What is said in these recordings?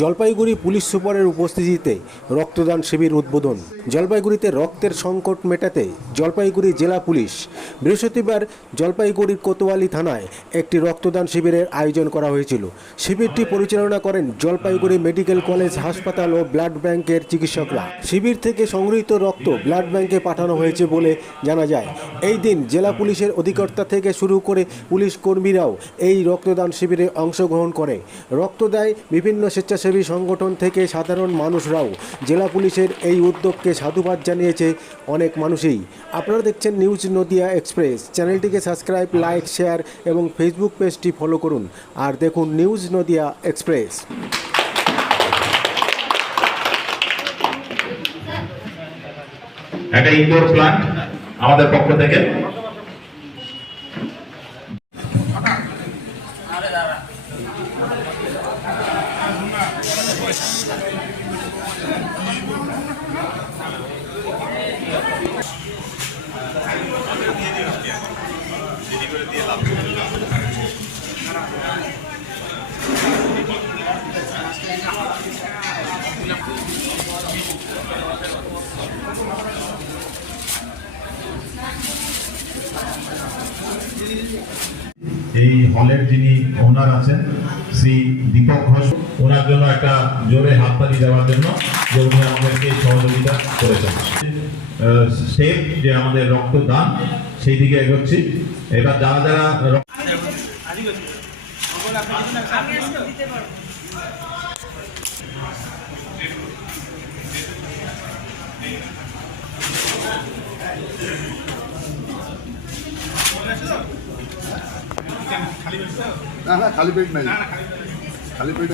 Jalpaiguri police সুপারের উপস্থিতিতে রক্তদান শিবির উদ্বোধন। জলপাইগুড়িতে রক্তের সংকট মেটাতে জলপাইগুড়ি জেলা পুলিশ বৃহস্পতিবার জলপাইগুড়ির কোতোয়ালি থানায় একটি রক্তদান শিবিরের আয়োজন করা হয়েছিল। শিবিরটি পরিচালনা করেন জলপাইগুড়ি মেডিকেল কলেজ হাসপাতাল ও ব্লাড ব্যাংকের চিকিৎসকরা। শিবির থেকে সংগৃহীত রক্ত ব্লাড ব্যাংকে পাঠানো হয়েছে বলে জানা যায়। এই দিন জেলা পুলিশের অধিকর্তা থেকে শুরু করে পুলিশ কর্মীরাও এই রক্তদান শিবিরে অংশগ্রহণ করে। রক্ত দেয় বিভিন্ন স্বেচ্ছাসেবী সংগঠন থেকে সাধারণ মানুষরাও জেলা পুলিশের এই উদ্যোগকে সাধুবাদ জানিয়েছে অনেক মানুষই। আপনারা দেখছেন নিউজ নদিয়া এক্সপ্রেস। চ্যানেলটিকে সাবস্ক্রাইব, লাইক, শেয়ার এবং ফেসবুক পেজটি ফলো করুন। আর দেখুন নিউজ নদিয়া এক্সপ্রেস। একটা ইনডোর প্লান্ট আমাদের পক্ষ থেকে। এই হলের যিনি ওনার আছেন শ্রী দীপক ঘোষ। ওনার জন্য একটা জোরে হাত হাততালি দেওয়ার জন্য যে উনি আমাদেরকে সহযোগিতা করেছেন। স্টেপ যে আমাদের রক্তদান সেই দিকে এগোচ্ছি। এবার যারা যারা খালি পেট নাই। খালি পেট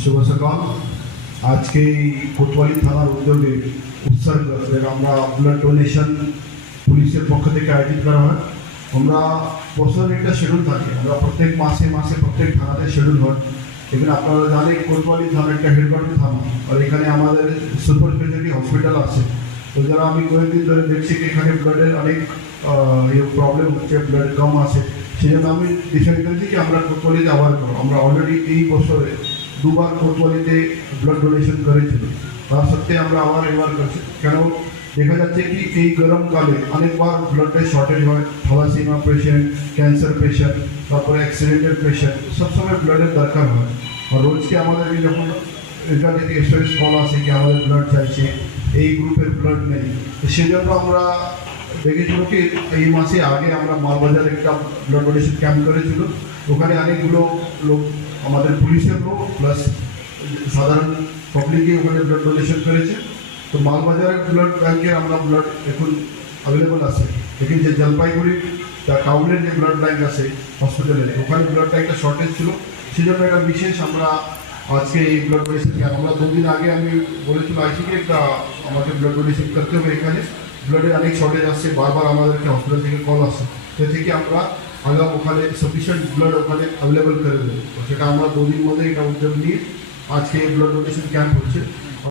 শুভ সকাল আজকে এই কোতোয়ালি থানার উদ্যোগে উৎসর্গ যেটা আমরা ব্লাড ডোনেশন পুলিশের পক্ষ থেকে আয়োজিত করা হয় আমরা বছরের একটা শিডিউল থাকে। আমরা প্রত্যেক মাসে মাসে প্রত্যেক থানাতে শিডিউল হয়। এখানে আপনারা জানেন কোতোয়ালি থানা একটা হেডকোয়ার্টার থানা। আর এখানে আমাদের সুপার স্পেশালিটি হসপিটাল আছে। তো যারা আমি কয়েকদিন ধরে দেখছি কি এখানে ব্লাডের অনেক প্রবলেম হচ্ছে ব্লাড কম আছে। সেই জন্য আমি ডিসাইড করেছি কি আমরা কোতোয়ালিতে আবার করব আমরা অলরেডি এই বছরে দুবার কোতোয়ালিতে ব্লাড ডোনেশন করেছিল তার সত্ত্বে আমরা আবার এবার করছি। কেন? দেখা যাচ্ছে কি এই গরমকালে অনেকবার ব্লাডের শর্টেজ হয় থ্যালাসিমা পেশেন্ট ক্যান্সার পেশেন্ট তারপরে অ্যাক্সিডেন্টের পেশেন্ট সবসময় ব্লাডের দরকার হয়। আর রোজকে আমাদের যখন এটা থেকে এসএস কল আসে কি আমাদের ব্লাড চাইছে, এই গ্রুপের ব্লাড নেই। তো সেই জন্য আমরা দেখেছিল কি এই মাসে আগে আমরা মালবাজারে একটা ব্লাড ডোনেশন ক্যাম্প করেছিল। ওখানে অনেকগুলো লোক, আমাদের পুলিশের লোক প্লাস সাধারণ পাবলিকই ওখানে ব্লাড ডোনেশন করেছে। তো মালবাজারের ব্লাড ব্যাংকে আমরা ব্লাড এখন অ্যাভেলেবল আছে। লেকিন যে জলপাইগুড়ি টাউনের যে ব্লাড ব্যাংক আছে হসপিটালে ওখানে ব্লাড ব্যাংকটা শর্টেজ ছিল। সেই জন্য একটা বিশেষ আমরা আজকে এই ব্লাড ডোনেশন ক্যাম্প আমরা দুদিন আগে আমি বলেছিলাম, আইসিকে একটা আমাকে ব্লাড ডোনেশন করতে হবে এখানে। ব্লাডের অনেক শর্টেজ আসছে বারবার আমাদেরকে হসপিটাল থেকে কল আসছে সে থেকে আমরা আগাম ওখানে সাফিসিয়েন্ট ব্লাড ওখানে অ্যাভেলেবল করে দেবো। সেটা আমরা দুদিন মধ্যে এটা উদ্যোগ নিয়ে আজকে এই ব্লাড ডোনেশন ক্যাম্প হচ্ছে।